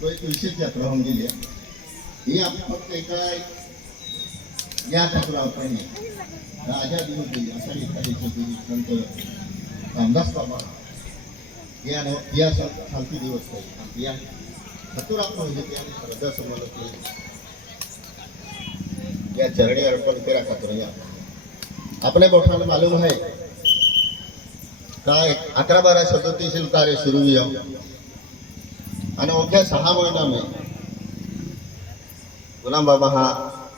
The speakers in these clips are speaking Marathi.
तो एक विशेष यात्रा होऊन गेली आहे. ही आपण फक्त एका या चक्रावर राजा दिवस आषाढी एकादशी संत रामदास बाबा. या नव- या सा- शांती दिवस आहे. या खतुरा म्हणजे त्या श्रद्धा समोर या चरणी अर्पण करा खातर या अपने गोठाला मालूम है काय अकरा बारा सदोतीस कार्य सुरू हुआ आणि अवघ्या सहा महिना में गुलाम बाबा हा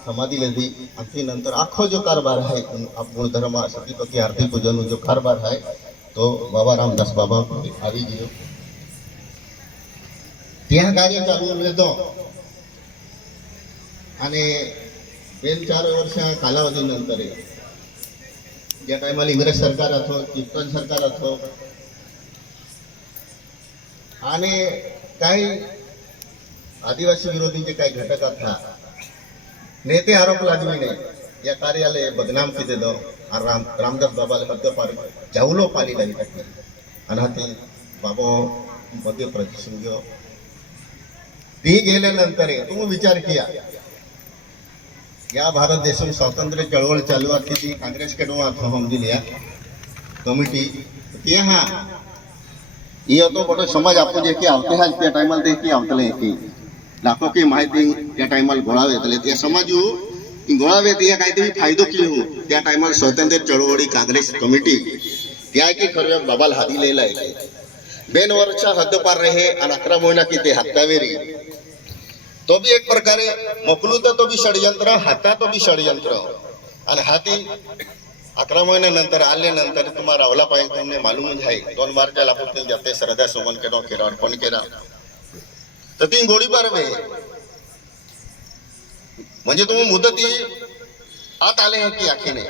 समाधी लिहिली आणि नंतर आखो जो कारभार आहे आपण धर्म सतीपती आरती पूजन जो कारभार आहे तो बाबा रामदास बाबा આવી ગયો ત્યાં કાર્ય ચાલુ લેતો અને हे चार वर्षा कालावधीनंतर ज्या टायमाला इंग्रज सरकार असो चित्तन सरकार असो आणि काही आदिवासी विरोधींचे काही घटक असतात नेते आरोप लागविणे या कार्यालय बदनाम किती दो आणि राम रामदास बाबाला मध्यपार जाऊलो पाणी नाही टाकले. आणि हाती बाबा मध्य प्रदेश ती गेल्यानंतर तुम्ही विचार किया. या भारत देशात स्वातंत्र्य चळवळ चालू असली ती काँग्रेसकडून आहे. कमिटी. ते हा. ही तो मोठो समाज आपण जे की आवते हा त्या टायमाला ते की आवतले की लाखो की माहिती त्या टायमाला गोळावे येतले. समाज, ती गोळावे ते काहीतरी फायदो की त्या टायमाला स्वातंत्र्य चळवळी काँग्रेस कमिटी. त्या की खरं बाबाला हाती लिहिला आहे बेन वर्षा हद्दपार रहे अकरा महिना की ते तो बी एक प्रकारे मोकलू तर तो बी षडयंत्र हाता तो बी षडयंत्र. आणि हाती अकरा महिन्यानंतर आल्यानंतर तुम्हाला रावला पाहिजे तुमने मालूम आहे. दोन बारच्या लापून जाते श्रद्धा सुमन केला केला अर्पण केला. तर ती गोळीबार वे. म्हणजे तुम्ही मुदती आत आले है की आखीने.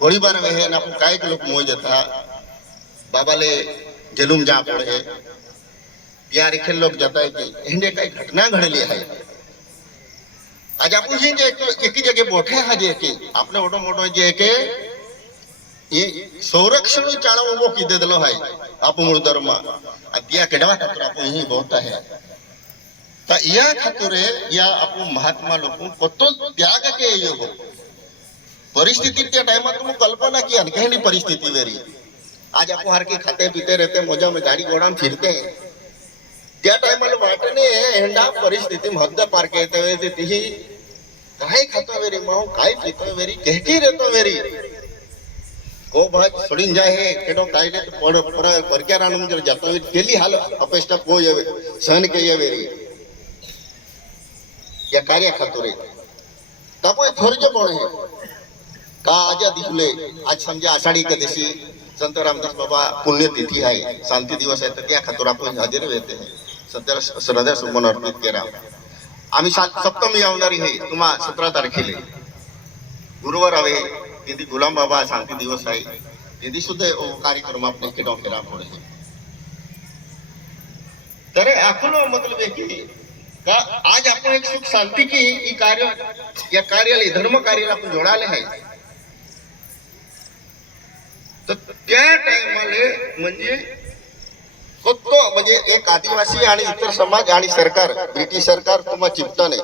गोळीबार वे है ना आपण काय लोक मोय देता? बाबाले जेलूम जा पडे या रिखेल लोक जाता की हिंदे काही घटना घडली आहे. આજ આપણું છે એક જગ્યાએ બોઠે હાજે કે આપણે ઓટો મોટો જે કે એ સંરક્ષણ ચાળો ઉભો કીધેલો હાય આપો મૂળ ધર્મમાં આ ત્યાં કેડવા ખાતર આપો અહીં બહુતા હે તા યા ખાતરે યા આપો મહાત્મા લોકો કતો ત્યાગ કે યોગો પરિસ્થિતિ તે ટાઈમમાં તું કલ્પના કિયા ને કહેની પરિસ્થિતિ વેરી आज आपको हर के खाते पीते रहते मौजा में गाड़ी घोड़ा में फिरते हैं त्या टायमाला वाटणे हेंडा परिस्थिती हद्द पार येते तीही काय खातो वेरी काय पितो वेरी, कहकी रहतो वेरी? को भात सोडीन जाय हे, केडो कायले पड पर परक्या जर जातो केली हाल, अपेष्टा को येवे, सहन के येवे रे या कार्य तापो थोरज पण हे का आजा दिसले आज समजा आषाढी एकादशी, संत रामदास बाबा पुण्यतिथी आहे, शांती दिवस आहे, तर त्या खातूर हजेर येते सध्या श्रद्धा अर्पित सप्तमी हे तुम्हा गुरुवार हवे गुलाम बाबा शांती दिवस आहे. तिथे सुद्धा कार्यक्रम आपण केला केला मतलब आहे की, का आज आपण एक सुख शांती की ही कार्य, या कार्याला, धर्म कार्याला आपण जोडाले आहे. तर तो म्हणजे एक आदिवासी आणि इतर समाज आणि सरकार ब्रिटिश सरकार तुम्हा चिपटा नाही.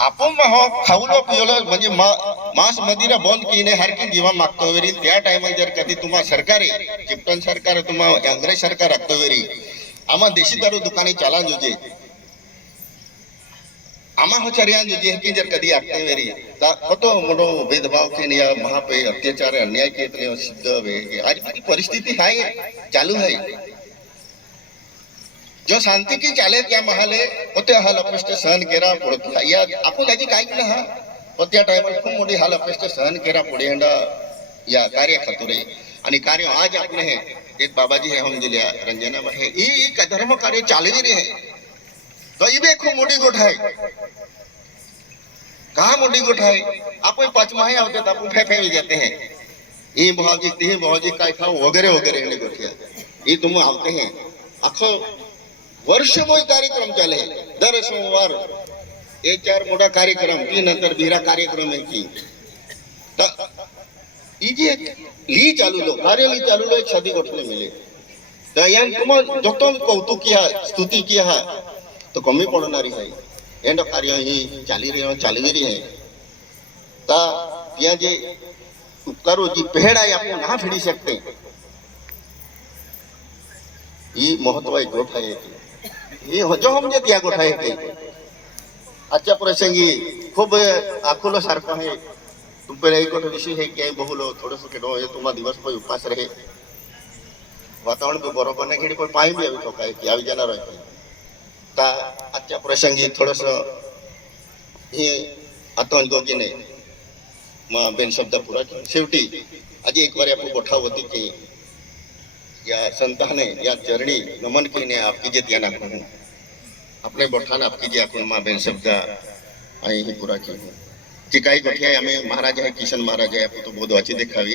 आपण हो खाऊलो हो पिवलो हो, म्हणजे मा- मांस मदिरा बंद कीने हरकी जीवा मागतो वेरी त्या टायमाला जर कधी तुम्हा सरकारी चिपटन सरकार तुम्हा अंग्रेज सरकार राखतो वेरी. आम्हा देशी दारू दुकाने चालान जुजे. आम्हा हो चर्या जुजे की जर कधी आखते वेरी होतो मोठो भेदभाव के या महा पे अत्याचार अन्याय के इतने सिद्ध वे आज की परिस्थिती आहे चालू आहे जो शांती की चाले त्या महाले होते हाल अपेष्ट सहन केरा पुढे या आपण त्याची काय केलं हा पण त्या टायमाला खूप मोठी हाल अपेष्ट सहन केरा पुढे हंडा या कार्य खातुरे आणि कार्य आज आपण हे एक बाबाजी हे होऊन गेल्या रंजना हे ही ही धर्म कार्य चालवी દઈબે ખો મોટી ગોઠાય कहा मोटी गोठाई आप पचमाही आवते तो आप फेफे भी जाते हैं। ये भौजी ती भौजी काय खाओ, वगैरह वगैरह ने गोठिया ये तुम आते हैं। आखो वर्षमय कार्यक्रम चले, दर सोमवार ये चार मोटा कार्यक्रम की नंतर बीरा कार्यक्रम है की। तो, इजे ली चालू लो कार्य ली चालू लो छदी गोठने मिले। तो यान तुम जतन कौतुक किया, स्तुति किया तो कमी पडणारी आहे एंड ऑफ कार्य ही चाली रही चाली गेली आहे तर ત્યાં જે ઉપકારો જે પહેરાય આપણે ના ફેરી શકતે એ મહત્વ ગોઠાય એ હજો સમજે ત્યાં ગોઠાય તે आजच्या प्रसंगी खूप आखोलो सारखं आहे तुमच्याला एक मोठं विषय आहे की बहुलो थोडस केडो हे तुम्हा दिवस पण उपास रहे वातावरण बरोबर नाही खेळी पण पाहिजे આવી ઠોકાય કે આવી જનાર હોય आता आजच्या प्रसंगी थोडस हे आता की नाही मग बेन शब्दापुरा शेवटी आजी एक बार आपण गोठा होती की या संताने, या चरणी नमन केने आपकी जे ध्यान आपण आपले बोठान आपकी जे आपण मा बेन शब्द आई ही पुरा की जी काही गोठी आहे, आम्ही महाराज आहे, किशन महाराज आहे, आपण तो बोधवाची देखावी.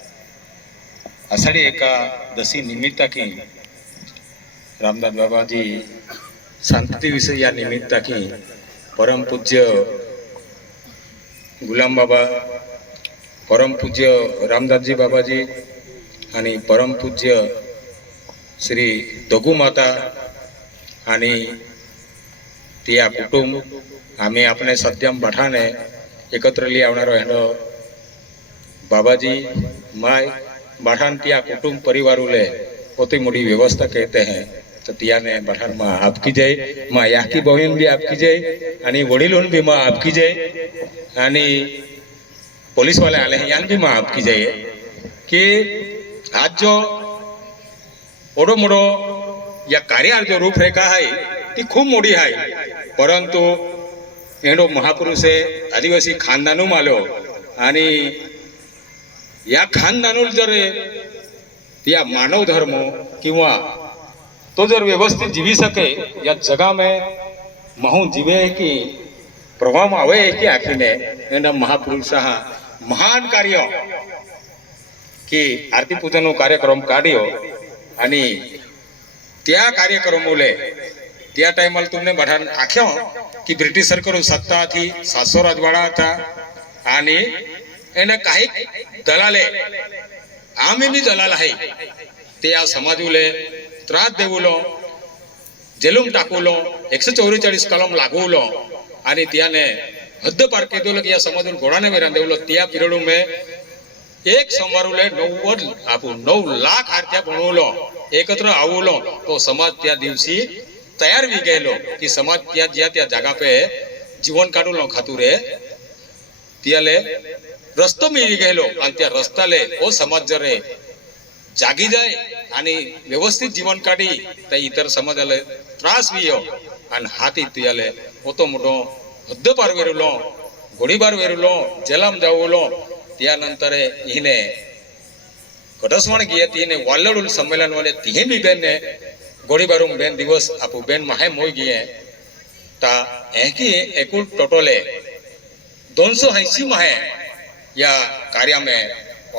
आषाढी एकादशी निमित्ताकी रामदास बाबाजी शांती विषय या निमित्ताकी परमपूज्य गुलाम बाबा परमपूज्य रामदासजी बाबाजी आणि परमपूज्य श्री दगुमाता आणि त्या कुटुंब आम्ही आपले सत्यम पठाने एकत्र लिहावणार હેનો बाबाजी माय बढ़ान तिया कुटुंब परिवार उले पोती मोटी व्यवस्था कहते हैं। तो तिया ने बढ़ान माँ आपकी जय माँ याकी बहन भी आपकी जय आणि वडीलोन भी माँ आपकी जय आणि पोलीस वाले आले हैं यान भी माँ आपकी जय कि आज जो ओडो मोडो या कार्यार जो रूपरेखा है ती खूप मोठी आहे परंतु एडो महापुरुष आदिवासी खानदानू मालो आणि या खानदानूल जर या मानव धर्म किंवा तो जर व्यवस्थित जीवी सके या जगा मे महू जीवे की प्रभाव में आवे कि आखिर एना महापुरुष महान कार्य की आरती पूजन कार्यक्रम કાઢ્યો आणि त्या कार्यक्रम कार्यक्रमोले त्या टायमाला तुमने बढान आख्यो की ब्रिटिश सरकार सत्ता होती सासो राजवाडा होता आणि એને કાંઈક दलाले. आम्ही बी दलाल आहे. ते या समाजूले त्रास देऊलो जेलूम टाकवलो एकशे चौवेचाळीस कलम लागवलो आणि त्याने हद्द पार केलं की या समाजून घोडाने वेरान देवलो त्या पिरडू मे एक समारोले नव्वद आपण नऊ लाख आरत्या बनवलो एकत्र आवलो. तो समाज त्या दिवशी तयार बी गेलो की समाज त्या ज्या त्या जागा पे जीवन काढून खातुरे त्याले रस्तो मी गेलो आणि त्या रस्त्याले ओ समाज जर जागी जाय आणि व्यवस्थित जीवन काढी तर इतर समाजाला त्रास बी येऊ आणि हात इतियाले मोठो मोठो हद्दपार वेरुलो गोळीबार वेरुलो जेलाम जाऊलो. त्यानंतर हिने घटस्वण गिये तिने वाल्लडूल संमेलन वाले तिहे बी बेन ने बेन दिवस आपू बेन माहे मोय गिये. ता एकी एकूण टोटोले दोनशे ऐंशी माहे या कार्यामध्ये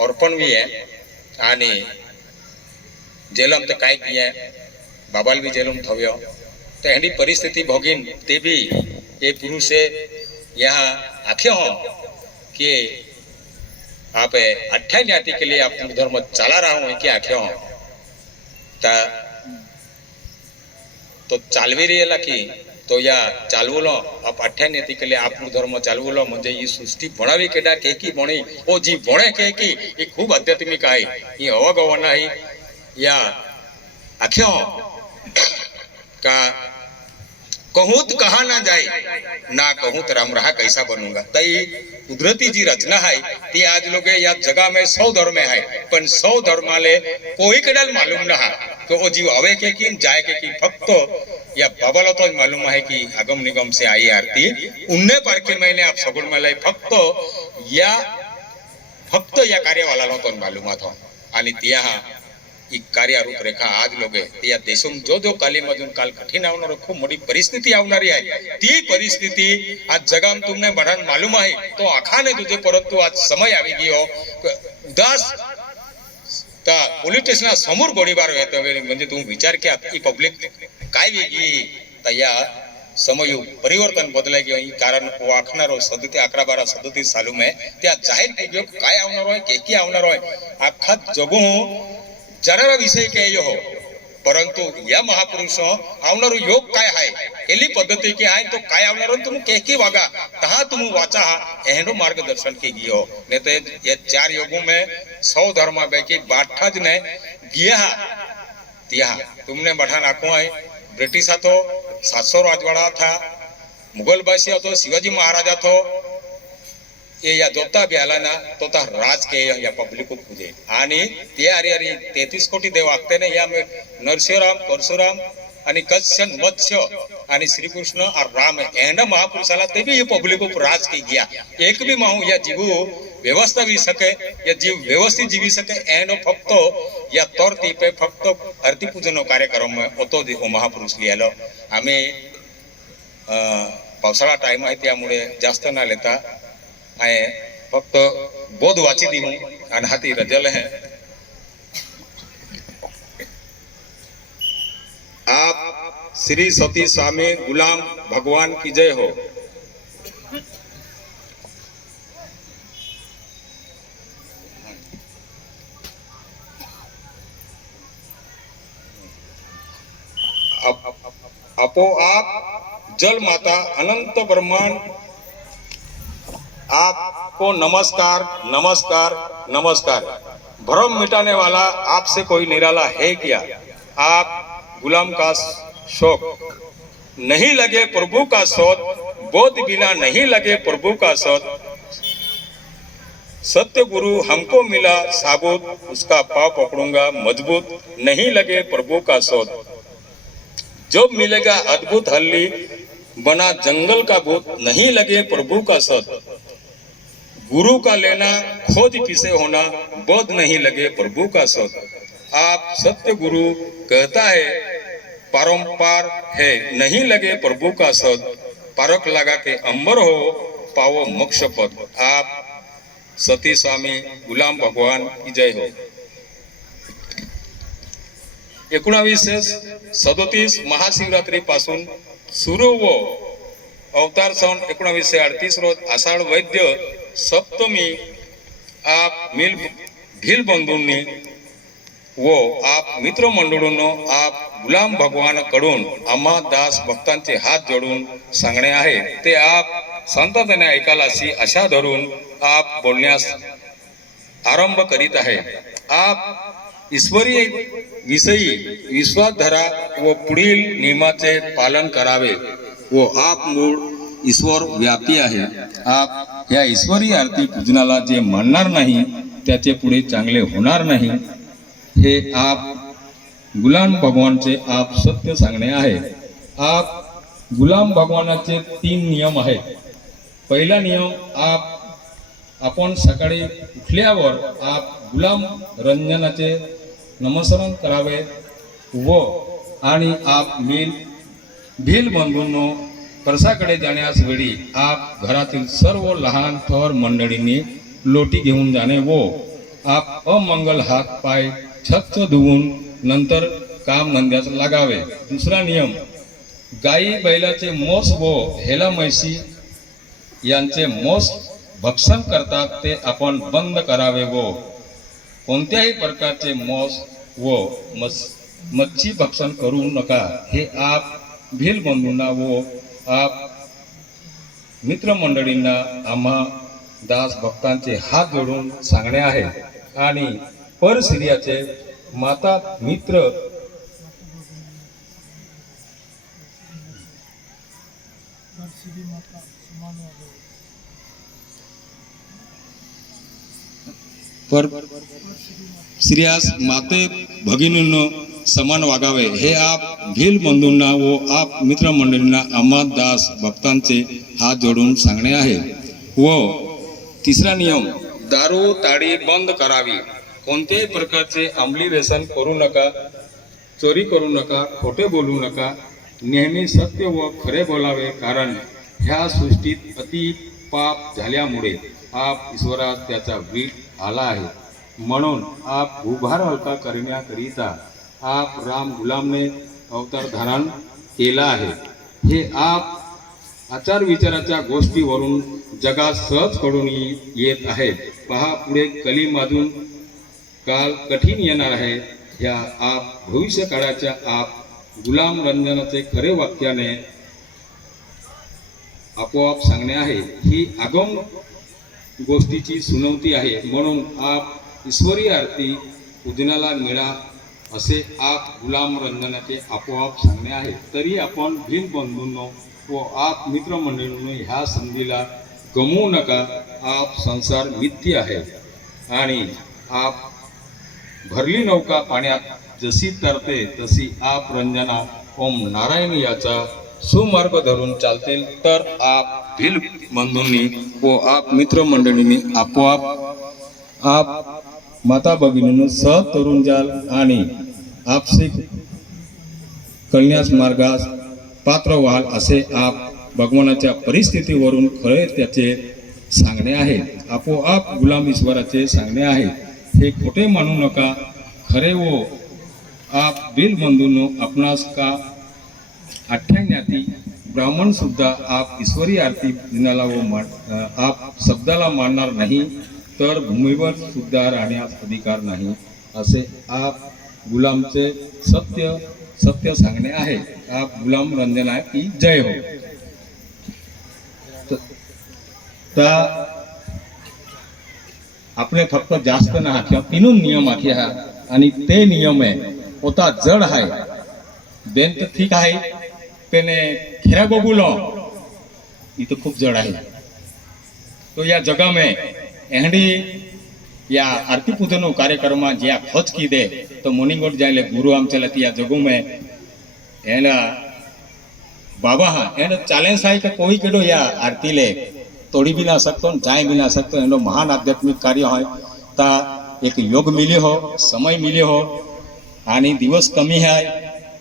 अर्पण बी आहे आणि जेलम तर काय की आहे बाबाल बी जेलम थव्यो। तर हेडी परिस्थिती भोगीन, ते बी ये पुरुषे यहाँ आखे हो कि आप अट्ठाई जाति के लिए अपना धर्म चला रहा हूँ कि आखे हो। ता तो चालवी रही की तो या चालू लो आप अठाई नीति के लिए आप धर्म चालू लो मुझे ये सृष्टि बणावी के डा केकी बणी ओ जी बणे केकी ये खूब आध्यात्मिक है ये अवगवना ही या अख्यो का का कहूत कहा ना जाए, ना कहूत राम रहा कैसा बनूँगा। तई कुदरती जी रचना है, ती आज लोग या जगह में सौ धर्म है, पण सौ धर्माले कोई कडाल मालूम ना हा तो ओ जीव आवे के की जाए के की फक्त या बाबाला तो मालूम है की आगम निगम से आई आरती। उन्ने पारखे मैंने आप सगुण मला फक्त या फक्त या कार्यवाला तो मालूम आणि त्या ही कार्य रूपरेखा आज लोगे या देशून जो जो कालीमधून काल कठीण આવનારો खूप मोठी परिस्थिती આવનારી आहे ती परिस्थिती आज जगाम तुमने बढान मालूम आहे तो आखाने तुझे परंतु आज समय આવી ગયો ઉદાસ त्या पोलीस स्टेशना समोर गोळीबार येतो म्हणजे तुम्ही विचार क्या ही पब्लिक काय वेगळी तर या समय परिवर्तन बदलाय किंवा ही कारण वाखणारो सदती अकरा बारा सदतीस सालू में त्या जाहीर उपयोग काय આવનારો હોય કે કે આવનારો હોય આખા જગો જરા વિષય કે हो परंतु या महापुरुषो आवणारो योग काय आहे केली पद्धती की आहे तो काय आवणारो तुम्ही के की वागा तहा तुम्ही वाचा हा एहनो मार्गदर्शन की गियो ने ते ये चार योगों में सौ धर्म पैकी बाठाज ने गिया तिया तुमने बढ़ा नाखो है ब्रिटिश હતો સાતસો રાજવાડા था मुघल बादशाह હતો शिवाजी महाराजा હતો એ યા જોતા બી આલાના તો તા રાજ કે या पब्लिक पूजे आणि ते अरे अरे तेहतीस कोटी देव लागते ना या में नरसिंहराम परशुराम आणि कच्छ मत्स्य आणि श्रीकृष्ण और राम एंड महापुरुषाला ते बी पब्लिक राज की गया एक बी माहू या जीवू व्यवस्था भी सके या जीव व्यवस्थित जीवी सके एंड फक्त या तौर ती पे फक्त आरती पूजन कार्यक्रम होतो दे- महापुरुष लिहायला आम्ही अं, पावसाळा टाइम आहे त्यामुळे जास्त ना लेता आहे फक्त बोध वाची दी हूँ आणि हाथी रजल है आप श्री सती स्वामी गुलाम भगवान की जय हो अपो आप जल माता अनंत ब्रह्मांड आपको नमस्कार नमस्कार नमस्कार। भ्रम मिटाने वाला आपसे कोई निराला है क्या? आप गुलाम का शोक नहीं लगे, प्रभु का शोध बोध बिना नहीं लगे, प्रभु का शोध सत्य गुरु हमको मिला साबुत, उसका पाव पकड़ूँगा मज़बूत, नहीं लगे प्रभु का शोध जब मिलेगा अद्भुत हल्ली, बना जंगल का भूत, नहीं लगे प्रभु का सद गुरु का लेना, खोज पीछे होना बोध नहीं लगे प्रभु का सद। आप सत्य गुरु कहता है पारंपार है, नहीं लगे प्रभु का सद। पारक लगा के अंबर हो, पावो मोक्ष पद। आप सती स्वामी, गुलाम भगवान की जय हो। एकोणावीसशे सदोतीस महाशिवरात्री पासून सुरू व अवतार सण एकोणावीसशे अडतीस रोज आषाढ वैद्य सप्तमी आप मिल भील बंधूंनी व आप मित्रमंडळींनो आप गुलाम भगवानकडून आम्हा दास भक्तांचे हात जोडून सांगणे आहे. ते आप शांततेने ऐकालाशी आशा धरून आप बोलण्यास आरंभ करीत आहे. आप ईश्वरी विषयी विश्वास धरा व पुढील नियमाचे पालन करावे. व आप मूळ ईश्वर व्यापी आहे. आप या ईश्वरी आरती पूजनाला जे मानणार नाही त्याचे पुढे चांगले होणार नाही हे आप गुलाम भगवानचे आप सत्य सांगणे आहे. आप गुलाम भगवानाचे तीन नियम आहेत. पहिला नियम आप आपण सकाळी उठल्यावर आप गुलाम रंजनाचे नमस्करण करावे व आणि आप मिल भील बंधूंनो परसाकडे जाण्यास वेळी आप घरातील सर्व लहान थोर मंडळींनी लोटी घेऊन जाणे व आप अमंगल हात पाय छच्च धुवून नंतर काम धंद्यास लागावे. दुसरा नियम गाई बैलाचे मोस व हेला म्हैसी यांचे मोस भक्षण करतात ते आपण बंद करावे व कोणत्याही प्रकारचे मोस व मस मच्छी भक्षण करू नका. हे आप भील बंधूंना व आप मित्रमंडळींना आम्हा दास भक्तांचे हात जोडून सांगणे आहे आणि परसिरियाचे माता मित्र पर स्त्रियास माते भगिनींनो समान वागावे. हे आप भील बंधूंना व आप मित्रमंडळींना दास भक्तांचे हात जोडून सांगणे आहे. व तिसरा नियम दारू ताडी बंद करावी. कोणत्याही प्रकारचे अंमली व्यसन करू नका चोरी करू नका खोटे बोलू नका. नेहमी सत्य व खरे बोलावे कारण ह्या सृष्टीत अति पाप झाल्यामुळे आप ईश्वरात त्याचा वीट आला आहे. म्हणून आप उभार हलका करण्याकरिता आप राम गुलामने अवतार धारण केला आहे. हे आप आचार विचाराच्या गोष्टीवरून जगात सहजकडून येत आहेत पहा पुढे कलीमधून काल कठीण येणार आहे. ह्या आप भविष्यकाळाच्या आप गुलाम रंजनाचे खरे वाक्याने आपोआप सांगणे आहे. ही आगम गोष्टीची सुनवती आहे. म्हणून आप ईश्वरी आरती पूजनाला मिळा असे आप गुलाम रंजनाचे आपोआप सांगणे आहे. तरी आपण भीम बंधूंनो व आप मित्रमंडळींनो ह्या संधीला गमवू नका. आप संसार मिथ्य आहे. आणि आप भरली नौका पाण्यात जशी तरते तशी आप रंजना ओम नारायण याचा सुमार्ग धरून चालतील. तर आप भिल बंधूंनी व आप मित्रमंडळींनी आपोआप आप माता भगिनीनं सहज तरुण जाल आणि आपसे कळण्यास मार्गास पात्र व्हाल असे आप भगवानाच्या परिस्थितीवरून खरे त्याचे सांगणे आहे. आपोआप गुलाम ईश्वराचे सांगणे आहे. हे खोटे मानू नका. खरे व आप बिल बंधूंनो आपणास का अठ्ठ्याण्ण्याती ब्राह्मण सुद्धा आप ईश्वरी आरती दिनाला व मान- आप शब्दाला मानणार नाही तर भूमीवर सुद्धा राहण्यास अधिकार नाही असे आप गुलामचे सत्य सत्य सांगणे आहे आप गुलाम रंजना की जय हो त- तर આપણે ફક્ત જાસ્ત ના આખ્યા तीनों नियम आख्या हा आणि ते नियम आहे होता जड आहे बेन तर ठीक आहे તેને ખેરા બોબુલો એ તો ખૂબ જડ आहे તો या जगा में एहडी या आरती पूजन कार्यक्रम ज्या खोज की दे तो मोर्निंग जायले गुरु आमच्या या जगू में एना बाबा हा एनो चैलेंज आहे का कोई केडो या आरती ले तोड़ी भी ना सकतो ने जाए भी ना सकतो एनो महान आध्यात्मिक कार्य હોય ता एक योग मिले हो समय मिले हो आणि दिवस कमी आहे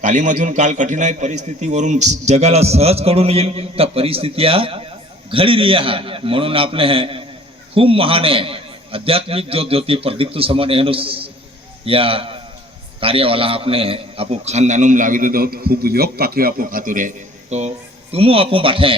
कालीमधून काल कठीण आहे परिस्थितीवरून जगाला सहज कडून येईल तर परिस्थिती या घडी रही हा म्हणून आपले हे खूप महान आहे आध्यात्मिक जो ज्योति प्रदीप्त समान है कार्य वाला आपने आपू खानदानूम ला दे दो तो खूब योग पाखे आपू खातुरे। तो तुमू आपू बाठे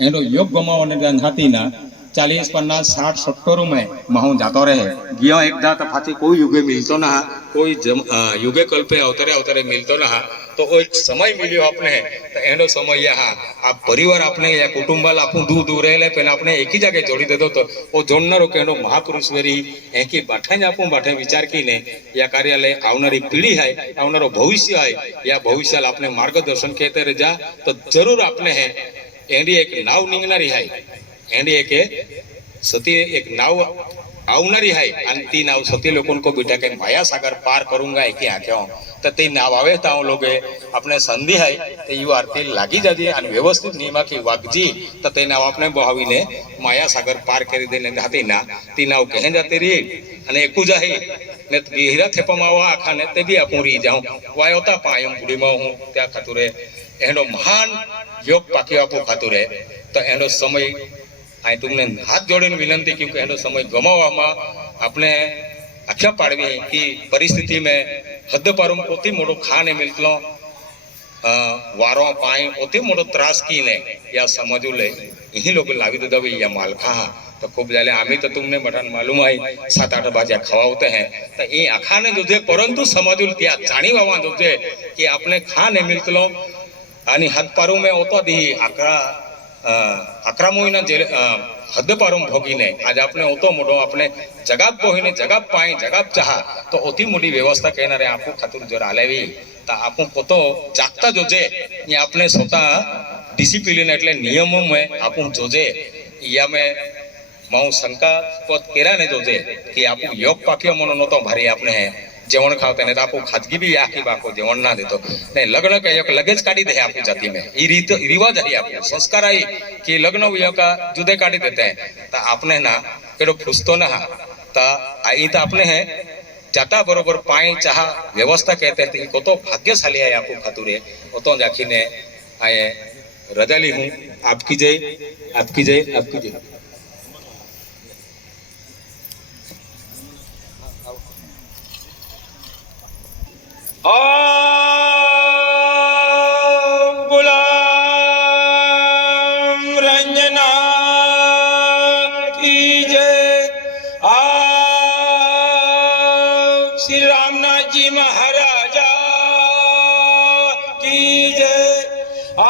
एनो योग गमा जानती ना चालीस पन्ना साठ सत्तर में महू जाता रहे। गियों एक दा फाती कोई युगे मिलतो ना कोई जम युगे कल्पे अवतरे अवतरे मिलतो ना तो वो एक समय मिलियो अपने तो एनो समय यहाँ आप परिवार अपने या कुटुंब वाला अपन दूर दूर रहे लेकिन तो अपने एक ही जगह जोड़ी दे तो वो जोड़ना रोके एनो महापुरुष वेरी एक बैठे ना अपन बैठे विचार की ने या कार्यालय आउनरी पीढ़ी है आउनरो भविष्य है या भविष्य अपने मार्गदर्शन कहते रह जा तो ज़रूर अपने हैं। एनी एक नाव निंगना है એને કે સતી એક નાવ આવનારી है अंति नाव सती लोगों को बिठा के माया सागर पार करूंगा एक यहाँ क्यों तो ते नाव आवे तो हम लोग अपने संधि है तो यू आरती लागी जाती है व्यवस्थित नियमा की वागजी तो ते नाव अपने बहावी ने माया सागर पार कर देने जाती ना ती नाव कहे जाती रही અને એકું જાહી ને ગીરા થેપમાં આવા આખા ને તે બી આપું રહી જાઉં વાયો તા પાયમ બુડીમાં હું ત્યાં ખાતું રહે એનો મહાન યોગ પાકી આપું ખાતું રહે તો એનો સમય આ તમને હાથ જોડીને વિનંતી કહ્યું કે એનો સમય ગમાવવામાં આપણે આખ્યા પાડવી કે પરિસ્થિતિ મેં હદ પારું પોતે મોટો ખાને મિલકલો વારો પાણી પોતે મોટો ત્રાસ કીને યા સમજવું લે અહીં લોકો લાવી દીધા ભાઈ યા માલખા હા. તો ખૂબ જાલે આમી તો તમને બટાન માલુમ આય સાત આઠ બાજ્યા ખવાવતે હે. તો એ આખા ને જોજે, પરંતુ સમજુલ ત્યાં જાણીવામાં જોજે કે આપણે ખા ખાને મિલકલો આની હદ પારું મેં ઓતો દી આકરા અક્રમોહીના જે હદ હદપારું ભોગીને આજે આપણે ઓતો મોટો આપણે જગાબ કોહીને જગાબ પાઈ, જગાબ ચાહા, તો ઓતી મોટી વ્યવસ્થા કહીને આપણું ખાતર જોર હાલેવી તો આપણું પોતો જાગતા જોજે ને આપણે સોતા ડિસિપ્લિન એટલે નિયમો નિયમોમાં આપું જોજે. યામે માઉ શંકા પોત કેરાને જોજે કે આપણું યોગ પાક્યો મનો નહોતો ભારે આપણે जेवण खावता नाही तर आपण खाजगी बी आखी बाको जेवण ना देतो नाही, लग्न काय एक लगेच काढी दे आपण जाती में। ही रीत रिवाज आहे आपण संस्कार आहे की लग्न हुई का जुदे काढी देते हैं। तर आपने ना, केडो फुसतो ना हा तर आई तर आपने है, जाता बरोबर पाणी चहा व्यवस्था कहते हैं तो तो भाग्यशाली है आपको खातुरे। तो जाखीने आए, रजाली हूँ। आपकी जय आपकी जय आपकी जय। गुलाम रंजना की जय आ श्री रामनाथ जी महाराजा की जय आ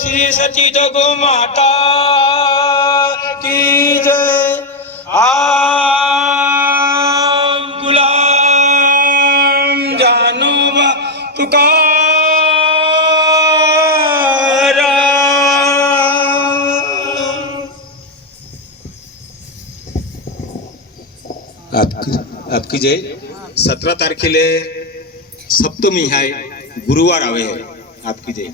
श्री सती जगो माता आपकी जय सतरा तारखेले सप्तमी आहे गुरुवार आवे आपकी जय